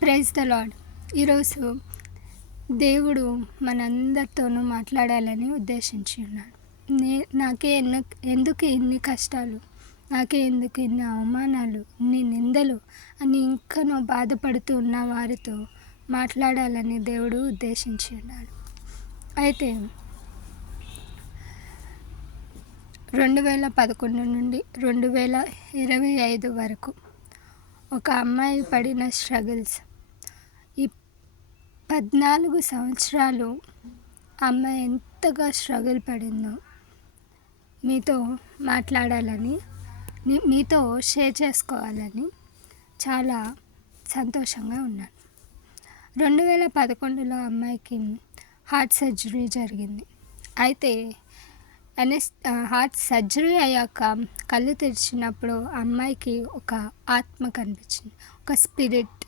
Praise the lord. ఈరోజు దేవుడు మనందరితోనూ మాట్లాడాలని ఉద్దేశించి ఉన్నాడు. నాకే ఎందుకు ఇన్ని కష్టాలు, నాకే ఎందుకు ఇన్ని అవమానాలు, ఇన్ని నిందలు అని ఇంకనూ బాధపడుతూ ఉన్న వారితో మాట్లాడాలని దేవుడు ఉద్దేశించి ఉన్నాడు. అయితే 2011 నుండి 2025 వరకు ఒక అమ్మాయి పడిన స్ట్రగుల్స్, ఈ 14 సంవత్సరాలు అమ్మాయి ఎంతగా స్ట్రగుల్ పడిందో మీతో మాట్లాడాలని, మీతో షేర్ చేసుకోవాలని చాలా సంతోషంగా ఉన్నాను. 2011లో అమ్మాయికి హార్ట్ సర్జరీ జరిగింది. అయితే హార్ట్ సర్జరీ అయ్యాక కళ్ళు తెరిచినప్పుడు అమ్మాయికి ఒక ఆత్మ కనిపించింది, ఒక స్పిరిట్.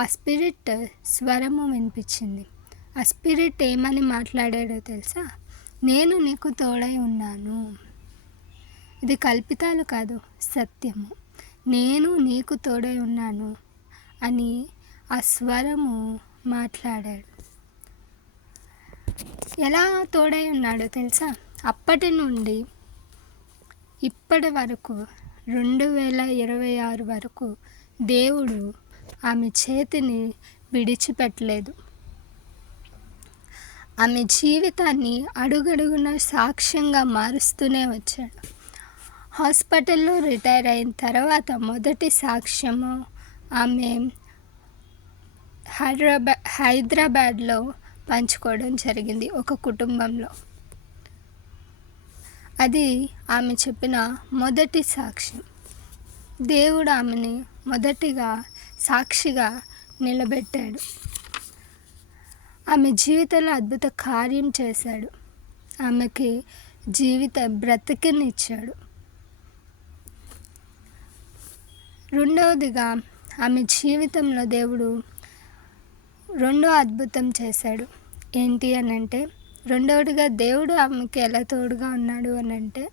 ఆ స్పిరిట్ స్వరము వినిపించింది. ఆ స్పిరిట్ ఏమని మాట్లాడాడో తెలుసా? నేను నీకు తోడై ఉన్నాను. ఇది కల్పితాలు కాదు, సత్యము. నేను నీకు తోడై ఉన్నాను అని ఆ స్వరము మాట్లాడాడు. ఎలా తోడై ఉన్నాడో తెలుసా? అప్పటి నుండి ఇప్పటి వరకు 2026 వరకు దేవుడు ఆమె చేతిని విడిచిపెట్టలేదు. ఆమె జీవితాన్ని అడుగడుగున సాక్ష్యంగా మారుస్తూనే వచ్చాడు. హాస్పిటల్లో రిటైర్ అయిన తర్వాత మొదటి సాక్ష్యము ఆమె హైదరాబాద్లో పంచుకోవడం జరిగింది ఒక కుటుంబంలో. అది ఆమె చెప్పిన మొదటి సాక్ష్యం. దేవుడు ఆమెని మొదటిగా సాక్షిగా నిలబెట్టాడు. ఆమె జీవితంలో అద్భుత కార్యం చేశాడు. ఆమెకి జీవిత బ్రతికినిచ్చాడు. రెండవదిగా ఆమె జీవితంలో దేవుడు రెండో అద్భుతం చేశాడు. ఏంటి అని అంటే, రెండవదిగా దేవుడు ఆమెకి ఎలా తోడుగా ఉన్నాడు అని అంటే,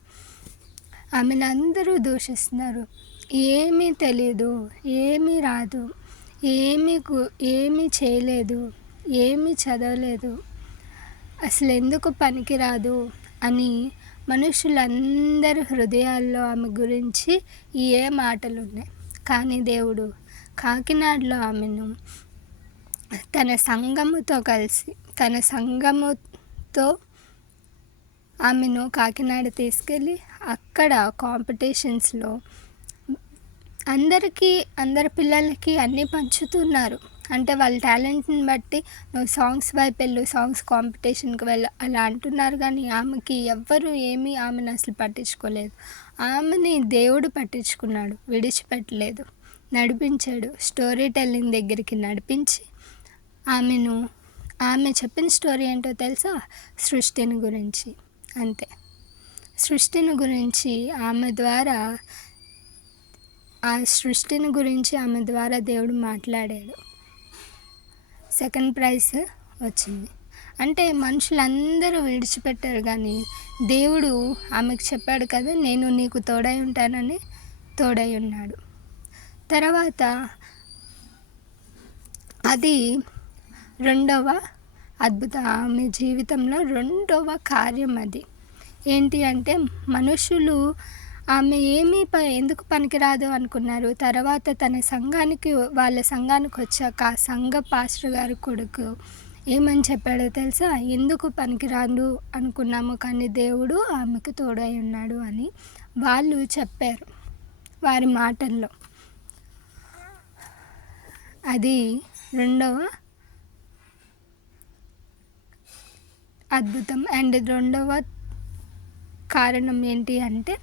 ఆమెను అందరూ దూషిస్తున్నారు. ఏమీ తెలియదు, ఏమీ రాదు, ఏమీ చేయలేదు, ఏమీ చదవలేదు, అసలు ఎందుకు పనికిరాదు అని మనుషులందరి హృదయాల్లో ఆమె గురించి ఏ మాటలు ఉన్నాయి. కానీ దేవుడు కాకినాడలో ఆమెను తన సంఘముతో ఆమెను కాకినాడ తీసుకెళ్ళి అక్కడ కాంపిటీషన్స్లో అందరి పిల్లలకి అన్నీ పంచుతున్నారు. అంటే వాళ్ళ టాలెంట్ని బట్టి నువ్వు సాంగ్స్ వైపు వెళ్ళు, సాంగ్స్ కాంపిటీషన్కి వెళ్ళు అలా అంటున్నారు. కానీ ఆమెకి ఎవ్వరు ఆమెను అసలు పట్టించుకోలేదు. ఆమెని దేవుడు పట్టించుకున్నాడు, విడిచిపెట్టలేదు, నడిపించాడు. స్టోరీ టెల్లింగ్ దగ్గరికి నడిపించి ఆమె చెప్పిన స్టోరీ ఏంటో తెలుసా? సృష్టిని గురించి. అంతే, సృష్టిని గురించి ఆమె ద్వారా దేవుడు మాట్లాడాడు. సెకండ్ ప్రైజ్ వచ్చింది. అంటే మనుషులందరూ విడిచిపెట్టారు, కానీ దేవుడు ఆమెకు చెప్పాడు కదా, నేను నీకు తోడై ఉంటానని. తోడై ఉన్నాడు. తర్వాత అది రెండవ అద్భుతం, ఆమె జీవితంలో రెండవ కార్యం. అది ఏంటి అంటే, మనుషులు ఆమె ఎందుకు పనికిరాదు అనుకున్నారు. తర్వాత వాళ్ళ సంఘానికి వచ్చాక ఆ సంఘ పాస్టర్ గారి కొడుకు ఏమని చెప్పాడో తెలుసా? ఎందుకు పనికిరాదు అనుకున్నాము, కానీ దేవుడు ఆమెకు తోడై ఉన్నాడు అని వాళ్ళు చెప్పారు వారి మాటల్లో. అది రెండవ అద్భుతం. అండ్ రెండవ కారణం ఏంటి అంటే,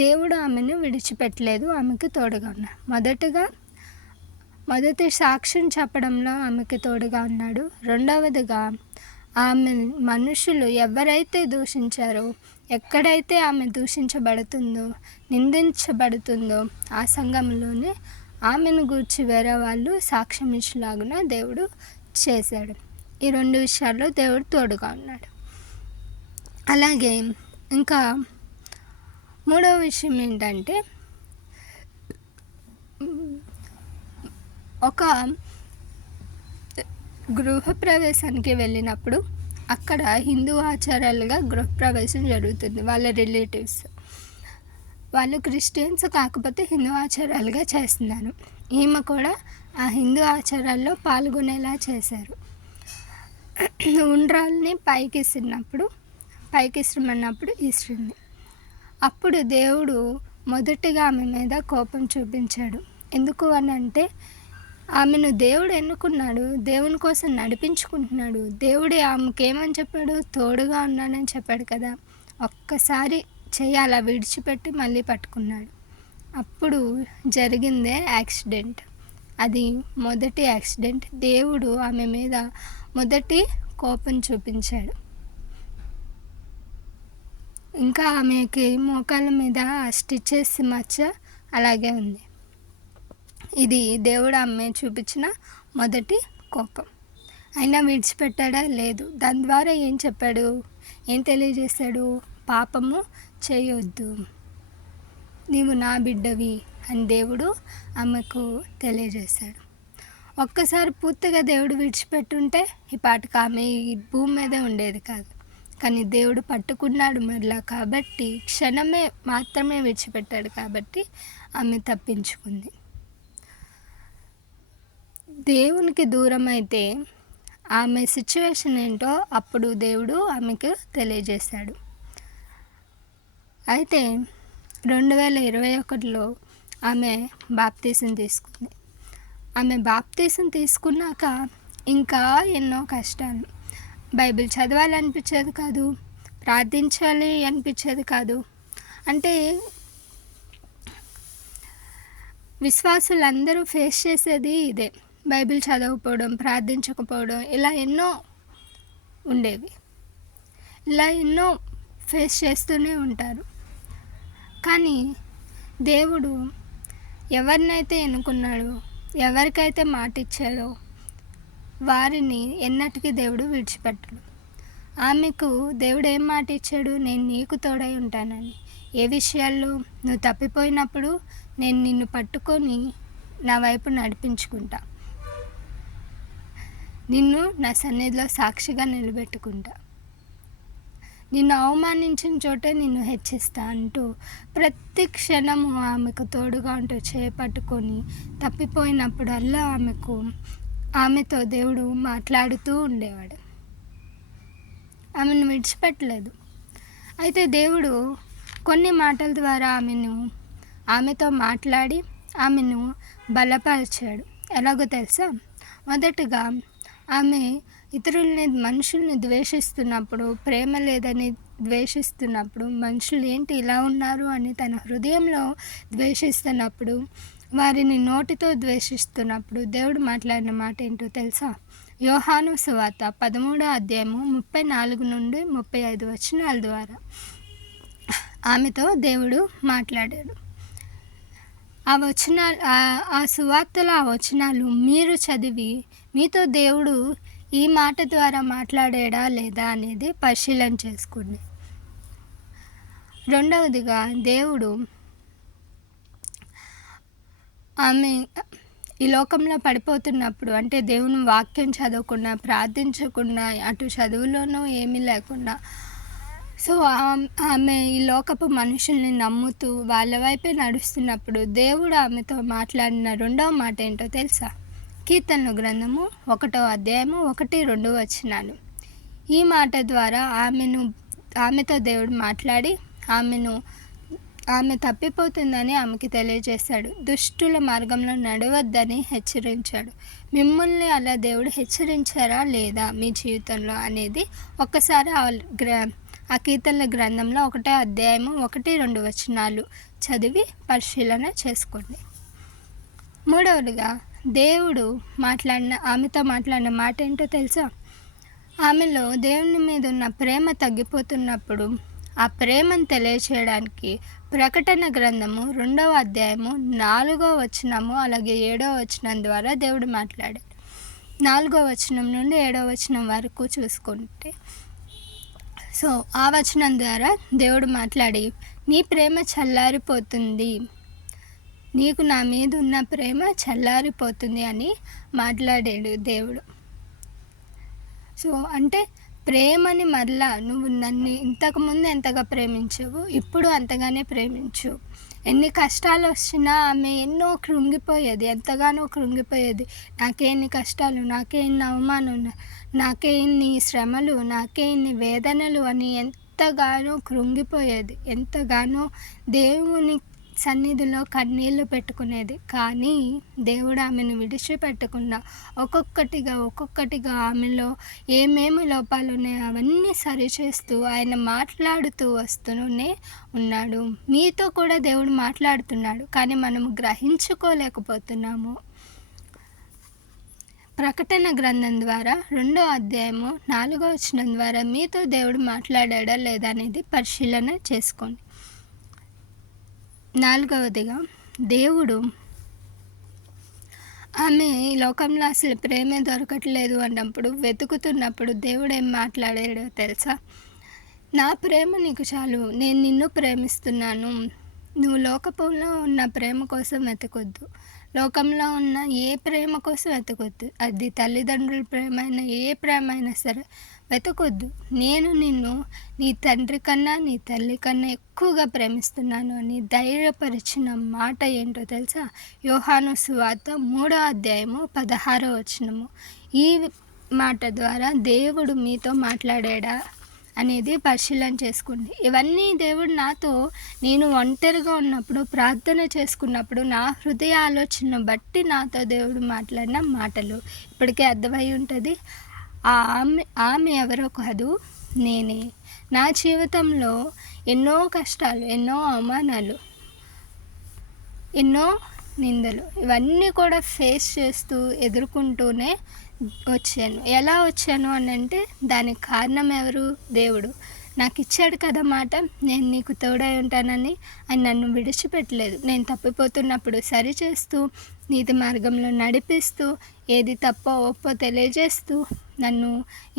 దేవుడు ఆమెను విడిచిపెట్టలేదు, ఆమెకు తోడుగా ఉన్నాడు. మొదటి సాక్ష్యం చెప్పడంలో ఆమెకు తోడుగా ఉన్నాడు. రెండవదిగా ఆమె మనుషులు ఎవరైతే దూషించారో, ఎక్కడైతే ఆమె దూషించబడుతుందో, నిందించబడుతుందో ఆ సంఘంలోనే ఆమెను గూర్చి వేరే వాళ్ళు సాక్ష్యం ఇచ్చేలాగున దేవుడు చేశాడు. ఈ రెండు విషయాల్లో దేవుడు తోడుగా ఉన్నాడు. అలాగే ఇంకా మూడవ విషయం ఏంటంటే, ఒక గృహప్రవేశానికి వెళ్ళినప్పుడు అక్కడ హిందూ ఆచారాలుగా గృహప్రవేశం జరుగుతుంది. వాళ్ళ రిలేటివ్స్ వాళ్ళు క్రిస్టియన్స్ కాకపోతే హిందూ ఆచారాలుగా చేస్తున్నారు. ఈమె కూడా ఆ హిందూ ఆచారాల్లో పాల్గొనేలా చేశారు. ఉండ్రాల్ని పైకి ఇస్త్రమన్నప్పుడు ఇస్త్రింది. అప్పుడు దేవుడు మొదటిగా ఆమె మీద కోపం చూపించాడు. ఎందుకు అని అంటే ఆమెను దేవుడు ఎన్నుకున్నాడు, దేవుని కోసం నడిపించుకుంటున్నాడు. దేవుడే ఆమెకేమని చెప్పాడు, తోడుగా ఉన్నానని చెప్పాడు కదా. ఒక్కసారి చెయ్యి అలా విడిచిపెట్టి మళ్ళీ పట్టుకున్నాడు. అప్పుడు జరిగిందే యాక్సిడెంట్. అది మొదటి యాక్సిడెంట్. దేవుడు ఆమె మీద మొదటి కోపం చూపించాడు. ఇంకా ఆమెకి మోకాళ్ళ మీద స్టిచెస్ మచ్చ అలాగే ఉంది. ఇది దేవుడు ఆమె చూపించిన మొదటి కోపం. అయినా విడిచిపెట్టాడా? లేదు. దాని ద్వారా ఏం తెలియజేశాడు? పాపము చేయొద్దు, నీవు నా బిడ్డవి అని దేవుడు ఆమెకు తెలియజేశాడు. ఒక్కసారి పూర్తిగా దేవుడు విడిచిపెట్టుంటే ఈ పాటికి ఆమె ఈ భూమి మీదే ఉండేది కాదు. కానీ దేవుడు పట్టుకున్నాడు మరలా, కాబట్టి క్షణమే మాత్రమే విడిచిపెట్టాడు, కాబట్టి ఆమె తప్పించుకుంది. దేవునికి దూరం అయితే ఆమె సిచ్యువేషన్ ఏంటో అప్పుడు దేవుడు ఆమెకు తెలియజేశాడు. అయితే 2021లో ఆమె బాప్తీసం తీసుకుంది. ఆమె బాప్తీసం తీసుకున్నాక ఇంకా ఎన్నో కష్టాలు. బైబిల్ చదవాలనిపించేది కాదు, ప్రార్థించాలి అనిపించేది కాదు. అంటే విశ్వాసులందరూ ఫేస్ చేసేది ఇదే. బైబిల్ చదవకపోవడం, ప్రార్థించకపోవడం, ఇలా ఎన్నో ఉండేవి. ఇలా ఎన్నో ఫేస్ చేస్తూనే ఉంటారు. కానీ దేవుడు ఎవరినైతే ఎన్నుకున్నాడో, ఎవరికైతే మాట ఇచ్చాడో వారిని ఎన్నటికీ దేవుడు విడిచిపెట్టడు. ఆమెకు దేవుడు ఏం మాట ఇచ్చాడు? నేను నీకు తోడై ఉంటానని. ఏ విషయాల్లో నువ్వు తప్పిపోయినప్పుడు నేను నిన్ను పట్టుకొని నా వైపు నడిపించుకుంటా, నిన్ను నా సన్నిధిలో సాక్షిగా నిలబెట్టుకుంటా, నిన్ను అవమానించిన చోటే నిన్ను హెచ్చిస్తా అంటూ ప్రతి క్షణము ఆమెకు తోడుగా అంటూ చేపట్టుకొని తప్పిపోయినప్పుడల్లా ఆమెతో దేవుడు మాట్లాడుతూ ఉండేవాడు. ఆమెను విడిచిపెట్టలేదు. అయితే దేవుడు కొన్ని మాటల ద్వారా ఆమెతో మాట్లాడి ఆమెను బలపరిచాడు. ఎలాగో తెలుసా? మొదటగా ఆమె మనుషుల్ని ద్వేషిస్తున్నప్పుడు, ప్రేమ లేదని ద్వేషిస్తున్నప్పుడు, మనుషులు ఏంటి ఇలా ఉన్నారు అని తన హృదయంలో ద్వేషిస్తున్నప్పుడు, వారిని నోటితో ద్వేషిస్తున్నప్పుడు దేవుడు మాట్లాడిన మాట ఏంటో తెలుసా? యోహాను సువార్త 13వ అధ్యాయము 34 నుండి 35 వచనాల ద్వారా ఆమెతో దేవుడు మాట్లాడాడు. ఆ వచనాలు, ఆ సువార్తలో ఆ వచనాలు మీరు చదివి మీతో దేవుడు ఈ మాట ద్వారా మాట్లాడాడా లేదా అనేది పరిశీలన చేసుకోండి. రెండవదిగా, దేవుడు ఆమె ఈ లోకంలో పడిపోతున్నప్పుడు, అంటే దేవుని వాక్యం చదవకుండా, ప్రార్థించకుండా, అటు చదువులోనూ ఏమీ లేకుండా, సో ఆమె ఈ లోకపు మనుషుల్ని నమ్ముతూ వాళ్ళ వైపే నడుస్తున్నప్పుడు దేవుడు ఆమెతో మాట్లాడిన రెండవ మాట ఏంటో తెలుసా? కీర్తనల గ్రంథము 1వ అధ్యాయము 1-2 వచనాలు. ఈ మాట ద్వారా ఆమెతో దేవుడు మాట్లాడి ఆమె తప్పిపోతుందని ఆమెకి తెలియజేశాడు. దుష్టుల మార్గంలో నడవద్దని హెచ్చరించాడు. మిమ్మల్ని అలా దేవుడు హెచ్చరించారా లేదా మీ జీవితంలో అనేది ఒక్కసారి ఆ కీర్తనల గ్రంథంలో 1వ అధ్యాయము 1-2 వచనాలు చదివి పరిశీలన చేసుకోండి. మూడవదిగా, దేవుడు ఆమెతో మాట్లాడిన మాట ఏంటో తెలుసా? ఆమెలో దేవుని మీద ఉన్న ప్రేమ తగ్గిపోతున్నప్పుడు ఆ ప్రేమను తెలియచేయడానికి ప్రకటన గ్రంథము 2వ అధ్యాయము 4వ వచనము అలాగే 7వ వచనం ద్వారా దేవుడు మాట్లాడాడు. 4వ వచనం నుండి 7వ వచనం వరకు చూసుకుంటే, సో ఆ వచనం ద్వారా దేవుడు మాట్లాడి, నీ ప్రేమ చల్లారిపోతుంది, నీకు నా మీద ఉన్న ప్రేమ చల్లారిపోతుంది అని మాట్లాడాడు దేవుడు. సో, అంటే ప్రేమని మరలా నువ్వు నన్ను ఇంతకుముందు ఎంతగా ప్రేమించావో, ఇప్పుడు అంతగానే ప్రేమించు. ఎన్ని కష్టాలొచ్చినా ఆమె ఎన్నో కృంగిపోయేది. ఎంతగానో కృంగిపోయేది. నాకే ఇన్ని కష్టాలు, నాకే ఇన్ని అవమానం, నాకే ఇన్ని శ్రమలు, నాకే ఇన్ని వేదనలు అని ఎంతగానో కృంగిపోయేది. ఎంతగానో దేవుని సన్నిధిలో కన్నీళ్లు పెట్టుకునేది. కానీ దేవుడు ఆమెను విడిచిపెట్టకుండా ఒక్కొక్కటిగా ఆమెలో ఏమేమి లోపాలున్నాయో అవన్నీ సరిచేస్తూ ఆయన మాట్లాడుతూ వస్తూనే ఉన్నాడు. మీతో కూడా దేవుడు మాట్లాడుతున్నాడు. కానీ మనము గ్రహించుకోలేకపోతున్నాము. ప్రకటన గ్రంథం ద్వారా 2వ అధ్యాయము 4వ వచనం ద్వారా మీతో దేవుడు మాట్లాడాడా లేదా అనేది పరిశీలన చేసుకోండి. 4వదిగా, దేవుడు ఆమె ఈ లోకంలో అసలు ప్రేమే దొరకట్లేదు అన్నప్పుడు, వెతుకుతున్నప్పుడు దేవుడు ఏం మాట్లాడాడో తెలుసా? నా ప్రేమ నీకు చాలు, నేను నిన్ను ప్రేమిస్తున్నాను. నువ్వు లోకంలో ఉన్న ప్రేమ కోసం వెతకొద్దు. లోకంలో ఉన్న ఏ ప్రేమ కోసం వెతకొద్దు. అది తల్లిదండ్రుల ప్రేమ అయినా, ఏ ప్రేమ అయినా సరే వెతకొద్దు. నేను నిన్ను నీ తండ్రి కన్నా, నీ తల్లి కన్నా ఎక్కువగా ప్రేమిస్తున్నాను అని ధైర్యపరిచిన మాట ఏంటో తెలుసా? యోహాను సువార్త 3వ అధ్యాయము 16వ వచనము. ఈ మాట ద్వారా దేవుడు మీతో మాట్లాడాడా అనేది పరిశీలన చేసుకోండి. ఇవన్నీ దేవుడు నాతో నేను ఒంటరిగా ఉన్నప్పుడు, ప్రార్థన చేసుకున్నప్పుడు, నా హృదయ ఆలోచనను బట్టి నాతో దేవుడు మాట్లాడిన మాటలు. ఇప్పటికే అర్థమై ఉంటుంది. ఆమె ఎవరో కాదు, నేనే. నా జీవితంలో ఎన్నో కష్టాలు, ఎన్నో అవమానాలు, ఎన్నో నిందలు ఇవన్నీ కూడా ఫేస్ చేస్తూ ఎదుర్కొంటూనే వచ్చాను. ఎలా వచ్చాను అని అంటే దానికి కారణం ఎవరు? దేవుడు. నాకు ఇచ్చాడు కదా మాట, నేను నీకు తోడై ఉంటానని. ఆయన నన్ను విడిచిపెట్టలేదు. నేను తప్పిపోతున్నప్పుడు సరిచేస్తూ, నీతి మార్గంలో నడిపిస్తూ, ఏది తప్పో ఒప్పో తెలియజేస్తూ, నన్ను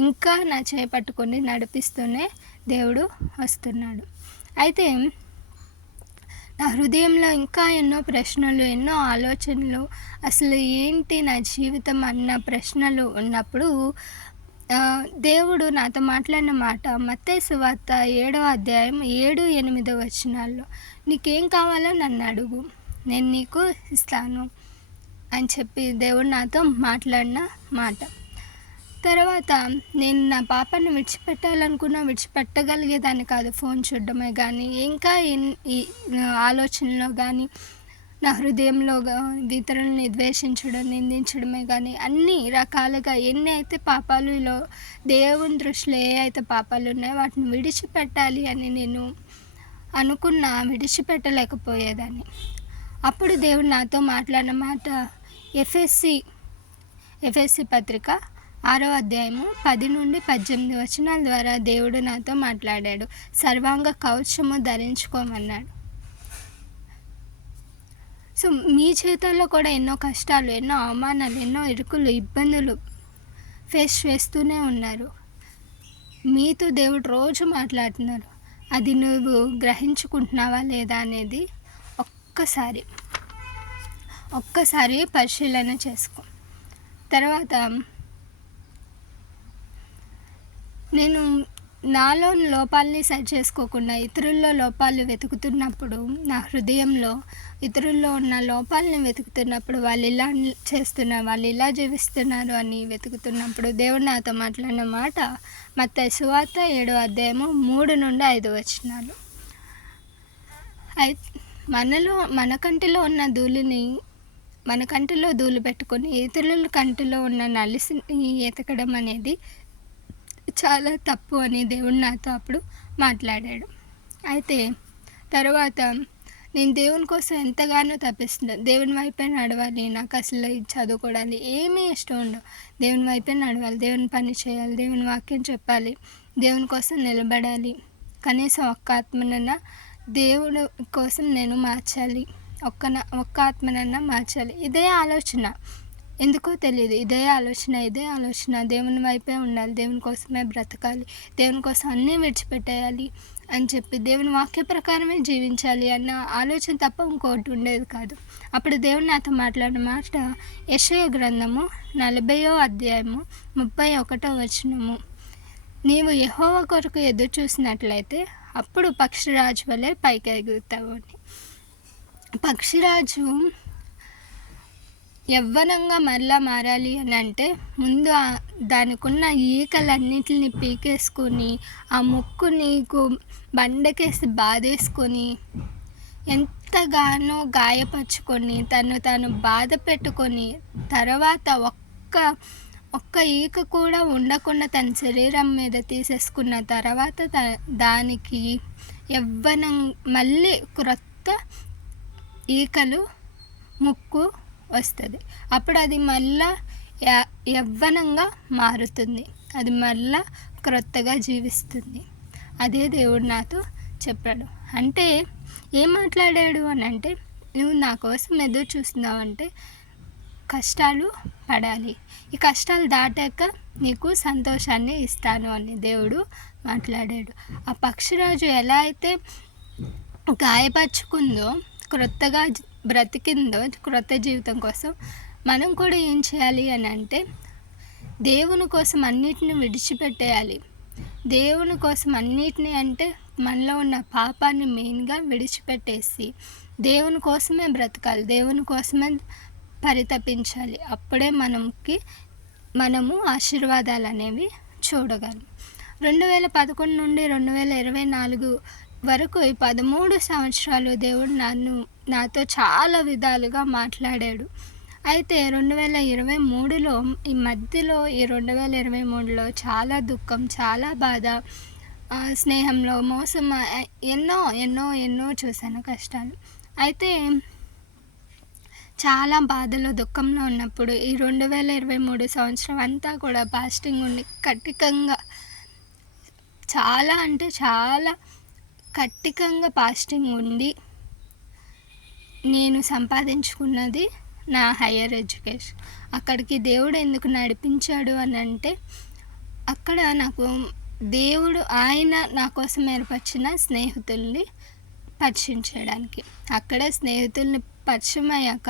ఇంకా నా చేయి పట్టుకొని నడిపిస్తూనే దేవుడు వస్తున్నాడు. అయితే నా హృదయంలో ఇంకా ఎన్నో ప్రశ్నలు, ఎన్నో ఆలోచనలు, అసలు ఏంటి నా జీవితం అన్న ప్రశ్నలు ఉన్నప్పుడు దేవుడు నాతో మాట్లాడిన మాట మత్తయి సువార్త 7వ అధ్యాయం 7, 8 వచనాల్లో, నీకేం కావాలో నన్ను అడుగు, నేను నీకు ఇస్తాను అని చెప్పి దేవుడు నాతో మాట్లాడిన మాట. తర్వాత నేను నా పాపని విడిచిపెట్టాలనుకున్నా విడిచిపెట్టగలిగేదాన్ని కాదు. ఫోన్ చూడడమే కానీ, ఇంకా ఈ ఆలోచనలో కానీ, నా హృదయంలో ఇతరులని ద్వేషించడం, నిందించడమే కానీ, అన్ని రకాలుగా ఎన్ని అయితే పాపాలులో దేవుని దృష్టిలో ఏ అయితే పాపాలు ఉన్నాయో వాటిని విడిచిపెట్టాలి అని నేను అనుకున్నా, విడిచిపెట్టలేకపోయేదాన్ని. అప్పుడు దేవుడు నాతో మాట్లాడిన మాట ఎఫెసీ పత్రిక 6వ అధ్యాయము 10 నుండి 18 వచనాల ద్వారా దేవుడు నాతో మాట్లాడాడు. సర్వాంగ కవచము ధరించుకోమన్నాడు. సో మీ జీవితంలో కూడా ఎన్నో కష్టాలు, ఎన్నో అవమానాలు, ఎన్నో ఇరుకులు, ఇబ్బందులు ఫేస్ చేస్తూనే ఉన్నారు. మీతో దేవుడు రోజు మాట్లాడుతున్నారు. అది నువ్వు గ్రహించుకుంటున్నావా లేదా అనేది ఒక్కసారి పరిశీలన చేసుకో. తర్వాత నేను నాలో లోపాలని సరి చేసుకోకుండా ఇతరుల్లో లోపాలు వెతుకుతున్నప్పుడు, నా హృదయంలో ఇతరుల్లో ఉన్న లోపాలని వెతుకుతున్నప్పుడు, వాళ్ళు ఇలా చేస్తున్నారు, వాళ్ళు ఇలా జీవిస్తున్నారు అని వెతుకుతున్నప్పుడు దేవుడు నాతో మాట్లాడిన మాట మత్తయి సువార్త 7వ అధ్యాయము 3 నుండి 5 వచనాలు. మన కంటిలో ఉన్న ధూళిని మన కంటిలో ధూళి పెట్టుకొని ఇతరుల కంటిలో ఉన్న నలిసిని ఎతకడం అనేది చాలా తప్పు అని దేవుడు నాతో అప్పుడు మాట్లాడాడు. అయితే తర్వాత నేను దేవుని కోసం ఎంతగానో తప్పిస్తున్నాను. దేవుని వైపే నడవాలి, నాకు అసలు చదువుకోవడాలి ఏమీ ఇష్టం ఉండవు. దేవుని వైపే నడవాలి, దేవుని పని చేయాలి, దేవుని వాక్యం చెప్పాలి, దేవుని కోసం నిలబడాలి, కనీసం ఒక్క ఆత్మనన్నా దేవుని కోసం నేను మార్చాలి, ఒక్క ఆత్మనన్నా మార్చాలి. ఇదే ఆలోచన, ఎందుకో తెలియదు, ఇదే ఆలోచన దేవుని వైపే ఉండాలి, దేవుని కోసమే బ్రతకాలి, దేవుని కోసం అన్నీ విడిచిపెట్టేయాలి అని చెప్పి దేవుని వాక్య ప్రకారమే జీవించాలి అన్న ఆలోచన తప్ప ఇంకోటి ఉండేది కాదు. అప్పుడు దేవుడు నాతో మాట్లాడిన మాట యెషయా గ్రంథము 40వ అధ్యాయము 31వ వచనము. నీవు యెహోవా కొరకు ఎదురు చూసినట్లయితే అప్పుడు పక్షిరాజు వలె పైకి ఎగురుతావు అని. పక్షిరాజు యవ్వనంగా మరలా మారాలి అని అంటే ముందు దానికున్న ఈకలన్నిటిని పీకేసుకొని ఆ ముక్కు నీకు బండకేసి బాధేసుకొని ఎంతగానో గాయపరుచుకొని తాను బాధ పెట్టుకొని తర్వాత ఒక్క ఈక కూడా ఉండకుండా తన శరీరం మీద తీసేసుకున్న తర్వాత దానికి యవ్వనం మళ్ళీ క్రొత్త ఈకలు ముక్కు వస్తుంది. అప్పుడు అది మళ్ళా యవ్వనంగా మారుతుంది. అది మళ్ళా క్రొత్తగా జీవిస్తుంది. అదే దేవుడు నాతో చెప్పాడు. అంటే ఏం మాట్లాడాడు అని అంటే, నువ్వు నా కోసం ఎదురు చూస్తున్నావంటే కష్టాలు పడాలి, ఈ కష్టాలు దాటాక నీకు సంతోషాన్ని ఇస్తాను అని దేవుడు మాట్లాడాడు. ఆ పక్షిరాజు ఎలా అయితే గాయపరుచుకుందో, క్రొత్తగా బ్రతికిందో క్రొత్త జీవితం కోసం, మనం కూడా ఏం చేయాలి అని అంటే దేవుని కోసం అన్నిటిని విడిచిపెట్టేయాలి. దేవుని కోసం అన్నిటినీ అంటే మనలో ఉన్న పాపాన్ని మెయిన్గా విడిచిపెట్టేసి దేవుని కోసమే బ్రతకాలి, దేవుని కోసమే పరితపించాలి. అప్పుడే మనము ఆశీర్వాదాలు అనేవి చూడగలం. 2011 నుండి 2024 వరకు ఈ 13 సంవత్సరాలు దేవుడు నాతో చాలా విధాలుగా మాట్లాడాడు. అయితే 2023లో ఈ మధ్యలో ఈ 2023లో చాలా దుఃఖం, చాలా బాధ, స్నేహంలో మోసం, ఎన్నో ఎన్నో ఎన్నో చూశాను కష్టాలు. అయితే చాలా బాధలో దుఃఖంలో ఉన్నప్పుడు ఈ 2023 సంవత్సరం అంతా కూడా ఫాస్టింగ్ ఉండి కఠినంగా, చాలా అంటే చాలా కఠినంగా ఫాస్టింగ్ ఉండి నేను సంపాదించుకున్నది నా హయ్యర్ ఎడ్యుకేషన్. అక్కడికి దేవుడు ఎందుకు నడిపించాడు అని అంటే, అక్కడ నాకు దేవుడు ఆయన నా కోసం ఏర్పరిచిన స్నేహితుల్ని పరిచయం చేయడానికి, అక్కడ స్నేహితుల్ని పరిచయం అయ్యాక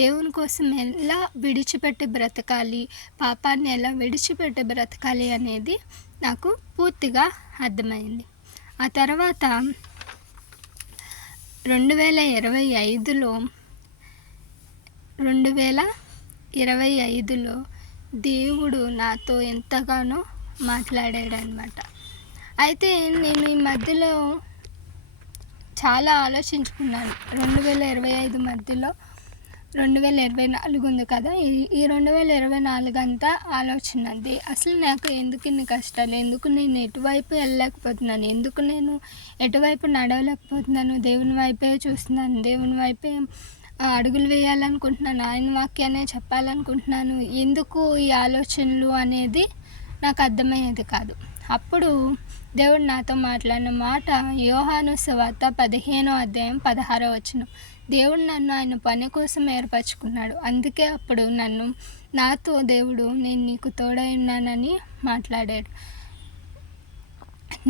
దేవుని కోసం ఎలా విడిచిపెట్టి బ్రతకాలి, పాపాన్ని ఎలా విడిచిపెట్టి బ్రతకాలి అనేది నాకు పూర్తిగా అర్థమైంది. ఆ తర్వాత 2025లో దేవుడు నాతో ఎంతగానో మాట్లాడాడనమాట. అయితే నేను ఈ మధ్యలో చాలా ఆలోచించుకున్నాను. 2025 మధ్యలో 2024 ఉంది కదా, ఈ 2024 అంతా ఆలోచన. అసలు నాకు ఎందుకు ఇన్ని కష్టాలు, ఎందుకు నేను ఎటువైపు వెళ్ళలేకపోతున్నాను, ఎందుకు నేను ఎటువైపు నడవలేకపోతున్నాను, దేవుని వైపే చూస్తున్నాను, దేవుని వైపే అడుగులు వేయాలనుకుంటున్నాను, ఆయన వాక్యాన్ని చెప్పాలనుకుంటున్నాను, ఎందుకు ఈ ఆలోచనలు అనేది నాకు అర్థమయ్యేది కాదు. అప్పుడు దేవుడు నాతో మాట్లాడిన మాట యోహాను సువార్త 15వ అధ్యాయం 16వ వచనం. దేవుడు నన్ను ఆయన పని కోసం ఏర్పరచుకున్నాడు. అందుకే అప్పుడు నాతో దేవుడు నేను నీకు తోడై ఉన్నానని మాట్లాడాడు.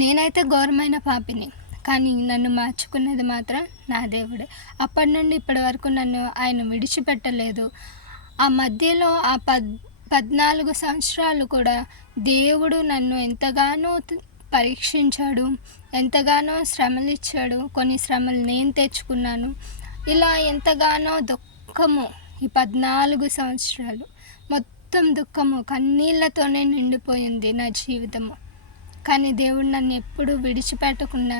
నేనైతే ఘోరమైన పాపిని, కానీ నన్ను మార్చుకునేది మాత్రం నా దేవుడే. అప్పటి నుండి ఇప్పటి వరకు నన్ను ఆయన విడిచిపెట్టలేదు. ఆ మధ్యలో 14 సంవత్సరాలు కూడా దేవుడు నన్ను ఎంతగానో పరీక్షించాడు, ఎంతగానో శ్రమలు ఇచ్చాడు. కొన్ని శ్రమలు నేను తెచ్చుకున్నాను. ఇలా ఎంతగానో దుఃఖము, ఈ 14 సంవత్సరాలు మొత్తం దుఃఖము, కన్నీళ్ళతోనే నిండిపోయింది నా జీవితము. కానీ దేవుడు నన్ను ఎప్పుడు విడిచిపెట్టకుండా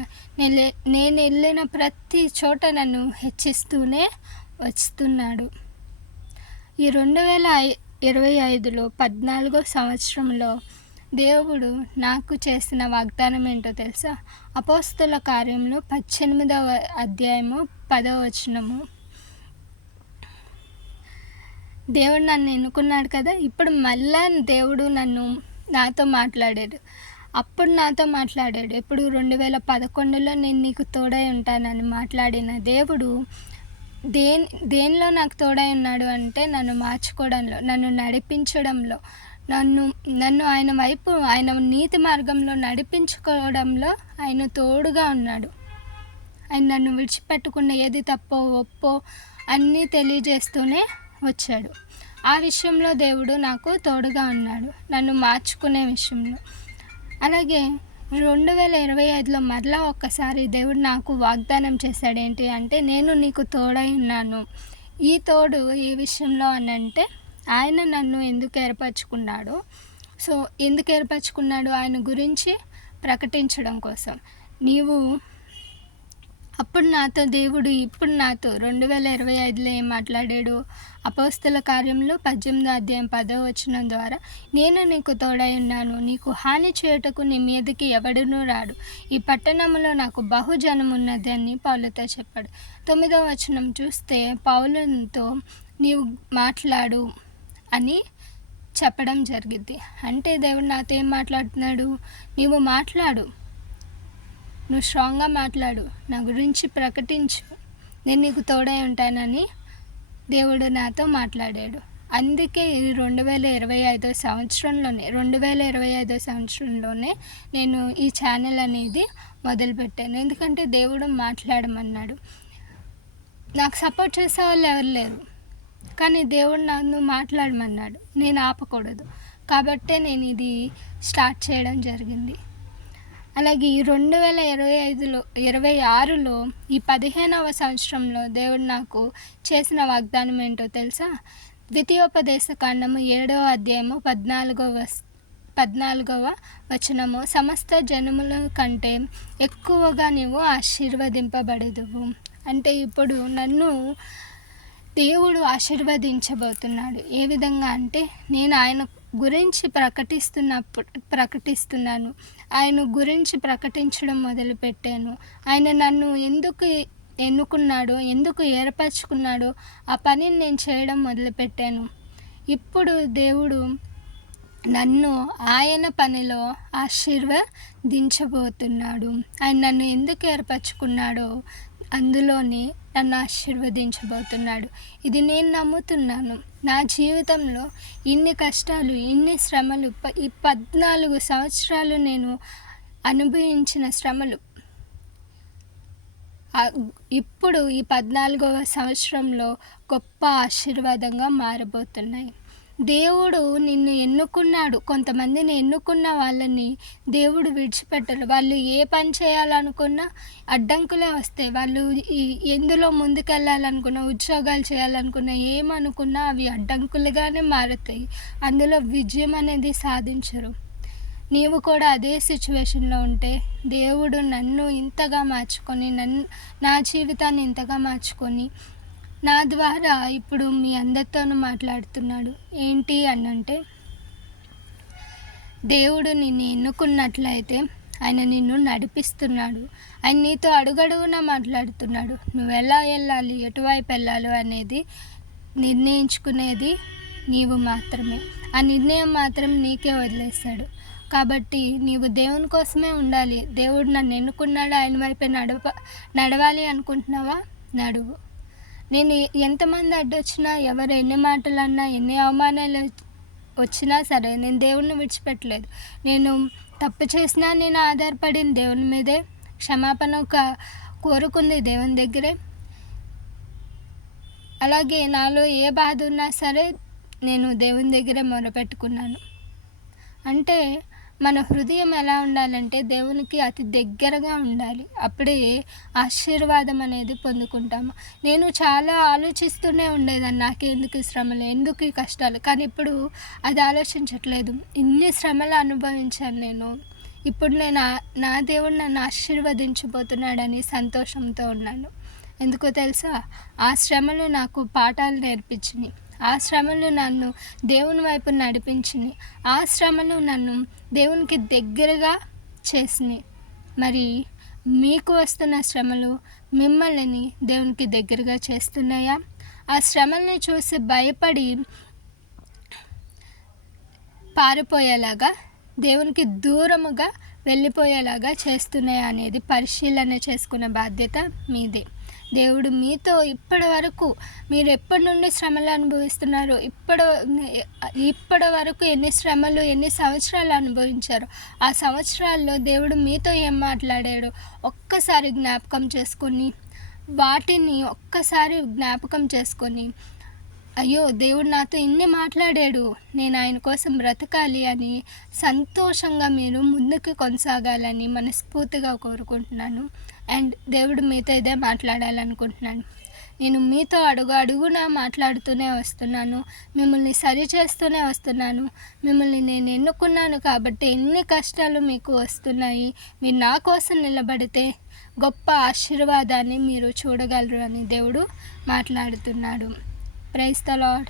నేను వెళ్ళిన ప్రతి చోట నన్ను హెచ్చిస్తూనే వస్తున్నాడు. ఈ 2025లో 14వ సంవత్సరంలో దేవుడు నాకు చేసిన వాగ్దానం ఏంటో తెలుసా? అపోస్తల కార్యములు 18వ అధ్యాయము 10వ వచనము. దేవుడు నన్ను ఎన్నుకున్నాడు కదా, ఇప్పుడు మళ్ళా దేవుడు నాతో మాట్లాడాడు. అప్పుడు నాతో మాట్లాడాడు. ఇప్పుడు 2011లో నేను నీకు తోడై ఉంటానని మాట్లాడిన దేవుడు దేనిలో నాకు తోడై ఉన్నాడు అంటే నన్ను మార్చుకోవడంలో, నన్ను నడిపించడంలో, నన్ను నన్ను ఆయన వైపు, ఆయన నీతి మార్గంలో నడిపించుకోవడంలో ఆయన తోడుగా ఉన్నాడు. ఆయన నన్ను విడిచిపెట్టకుండా ఏది తప్పో ఒప్పో అన్నీ తెలియజేస్తూనే వచ్చాడు. ఆ విషయంలో దేవుడు నాకు తోడుగా ఉన్నాడు, నన్ను మార్చుకునే విషయంలో. అలాగే 2025లో మరలా ఒక్కసారి దేవుడు నాకు వాగ్దానం చేశాడు. ఏంటి అంటే, నేను నీకు తోడై ఉన్నాను. ఈ తోడు ఏ విషయంలో అనంటే, ఆయన నన్ను ఎందుకు ఏర్పరచుకున్నాడో, ఎందుకు ఏర్పరచుకున్నాడు ఆయన గురించి ప్రకటించడం కోసం. నీవు అప్పుడు నాతో దేవుడు ఇప్పుడు నాతో 2025లో ఏం మాట్లాడాడు? అపోస్తల కార్యంలో 18వ అధ్యాయం 10వ వచనం ద్వారా, నేను నీకు తోడై ఉన్నాను, నీకు హాని చేయుటకు నీ మీదకి ఎవడునూ రాడు, ఈ పట్టణంలో నాకు బహుజనం ఉన్నది అని పౌలుతో చెప్పాడు. 9వ వచనం చూస్తే పౌలుతో నీవు మాట్లాడు అని చెప్పడం జరిగింది. అంటే దేవుడు నాతో ఏం మాట్లాడుతున్నాడు? నీవు మాట్లాడు, నువ్వు స్ట్రాంగ్గా మాట్లాడు, నా గురించి ప్రకటించు, నేను నీకు తోడై ఉంటానని దేవుడు నాతో మాట్లాడాడు. అందుకే ఈ 2025 సంవత్సరంలోనే నేను ఈ ఛానల్ అనేది మొదలుపెట్టాను. ఎందుకంటే దేవుడు మాట్లాడమన్నాడు. నాకు సపోర్ట్ చేసే వాళ్ళు ఎవరు లేరు, కానీ దేవుడు నన్ను మాట్లాడమన్నాడు, నేను ఆపకూడదు. కాబట్టే నేను ఇది స్టార్ట్ చేయడం జరిగింది. అలాగే ఈ 2026లో ఈ 15వ సంవత్సరంలో దేవుడు నాకు చేసిన వాగ్దానం ఏంటో తెలుసా? ద్వితీయోపదేశ కాండము 7వ అధ్యాయము 14వ వచనము, సమస్త జనముల కంటే ఎక్కువగా నీవు ఆశీర్వదింపబడదువు. అంటే ఇప్పుడు నన్ను దేవుడు ఆశీర్వదించబోతున్నాడు. ఏ విధంగా అంటే, నేను ఆయన గురించి ప్రకటిస్తున్నాను, ఆయన గురించి ప్రకటించడం మొదలుపెట్టాను. ఆయన నన్ను ఎందుకు ఎన్నుకున్నాడో, ఎందుకు ఏర్పరచుకున్నాడో ఆ పనిని నేను చేయడం మొదలుపెట్టాను. ఇప్పుడు దేవుడు నన్ను ఆయన పనిలో ఆశీర్వదించబోతున్నాడు. ఆయన నన్ను ఎందుకు ఏర్పరచుకున్నాడో అందులోనే నన్ను ఆశీర్వదించబోతున్నాడు. ఇది నేను నమ్ముతున్నాను. నా జీవితంలో ఇన్ని కష్టాలు, ఇన్ని శ్రమలు, ఈ 14 సంవత్సరాలు నేను అనుభవించిన శ్రమలు ఇప్పుడు ఈ 14వ సంవత్సరంలో గొప్ప ఆశీర్వాదంగా మారబోతున్నాయి. దేవుడు నిన్ను ఎన్నుకున్నాడు. కొంతమందిని ఎన్నుకున్న వాళ్ళని దేవుడు విడిచిపెట్టరు. వాళ్ళు ఏ పని చేయాలనుకున్నా అడ్డంకులే వస్తాయి. వాళ్ళు ఎందులో ముందుకెళ్ళాలనుకున్నా, ఉద్యోగాలు చేయాలనుకున్నా, ఏమనుకున్నా అవి అడ్డంకులుగానే మారుతాయి. అందులో విజయం అనేది సాధించరు. నీవు కూడా అదే సిచ్యువేషన్లో ఉంటే దేవుడు నన్ను ఇంతగా మార్చుకొని, నా జీవితాన్ని ఇంతగా మార్చుకొని నా ద్వారా ఇప్పుడు మీ అందరితోనూ మాట్లాడుతున్నాడు. ఏంటి అనంటే, దేవుడు నిన్ను ఎన్నుకున్నట్లయితే ఆయన నిన్ను నడిపిస్తున్నాడు. ఆయన నీతో అడుగడుగునా మాట్లాడుతున్నాడు. నువ్వు ఎలా వెళ్ళాలి, ఎటువైపు వెళ్ళాలి అనేది నిర్ణయించుకునేది నీవు మాత్రమే. ఆ నిర్ణయం మాత్రం నీకే వదిలేస్తాడు. కాబట్టి నీవు దేవుని కోసమే ఉండాలి. దేవుడు నన్ను ఎన్నుకున్నాడు, ఆయన వైపే నడవాలి అనుకుంటున్నావా? నడువు. నేను ఎంతమంది అడ్డొచ్చినా, ఎవరు ఎన్ని మాటలు అన్నా, ఎన్ని అవమానాలు వచ్చినా సరే నేను దేవుణ్ణి విడిచిపెట్టలేదు. నేను తప్పు చేసినా నేను ఆధారపడింది దేవుని మీదే, క్షమాపణ కోరుకుంది దేవుని దగ్గరే. అలాగే నాలో ఏ బాధ ఉన్నా సరే నేను దేవుని దగ్గరే మొరపెట్టుకున్నాను. అంటే మన హృదయం ఎలా ఉండాలంటే దేవునికి అతి దగ్గరగా ఉండాలి. అప్పుడే ఆశీర్వాదం అనేది పొందుకుంటాము. నేను చాలా ఆలోచిస్తూనే ఉండేదాన్ని, నాకెందుకు ఈ శ్రమలు, ఎందుకు ఈ కష్టాలు. కానీ ఇప్పుడు అది ఆలోచించట్లేదు. ఇన్ని శ్రమలు అనుభవించాను నేను. ఇప్పుడు నా దేవుడు నన్ను ఆశీర్వదించబోతున్నాడని సంతోషంతో ఉన్నాను. ఎందుకో తెలుసా? ఆ శ్రమలు నాకు పాఠాలు నేర్పించినాయి. ఆ శ్రమలు నన్ను దేవుని వైపు నడిపించినాయి. ఆ శ్రమలు నన్ను దేవునికి దగ్గరగా చేసినాయి. మరి మీకు వస్తున్న శ్రమలు మిమ్మల్ని దేవునికి దగ్గరగా చేస్తున్నాయా? ఆ శ్రమల్ని చూసి భయపడి పారిపోయేలాగా, దేవునికి దూరముగా వెళ్ళిపోయేలాగా చేస్తున్నాయా అనేది పరిశీలన చేసుకునే బాధ్యత మీదే. దేవుడు మీతో ఇప్పటి వరకు మీరు ఎప్పటి నుండి శ్రమలు అనుభవిస్తున్నారో ఇప్పటి వరకు ఎన్ని శ్రమలు ఎన్ని సంవత్సరాలు అనుభవించారో ఆ సంవత్సరాల్లో దేవుడు మీతో ఏం మాట్లాడాడో ఒక్కసారి జ్ఞాపకం చేసుకొని వాటిని ఒక్కసారి జ్ఞాపకం చేసుకొని అయ్యో దేవుడు నాతో ఇన్ని మాట్లాడాడు, నేను ఆయన కోసం బ్రతకాలి అని సంతోషంగా మీరు ముందుకు కొనసాగాలని మనస్ఫూర్తిగా కోరుకుంటున్నాను. అండ్ దేవుడు మీతో ఇదే మాట్లాడాలనుకుంటున్నాను. నేను మీతో అడుగున మాట్లాడుతూనే వస్తున్నాను, మిమ్మల్ని సరిచేస్తూనే వస్తున్నాను. మిమ్మల్ని నేను ఎన్నుకున్నాను కాబట్టి ఎన్ని కష్టాలు మీకు వస్తున్నాయి, మీరు నా కోసం నిలబడితే గొప్ప ఆశీర్వాదాన్ని మీరు చూడగలరు అని దేవుడు మాట్లాడుతున్నాడు. Praise the lord.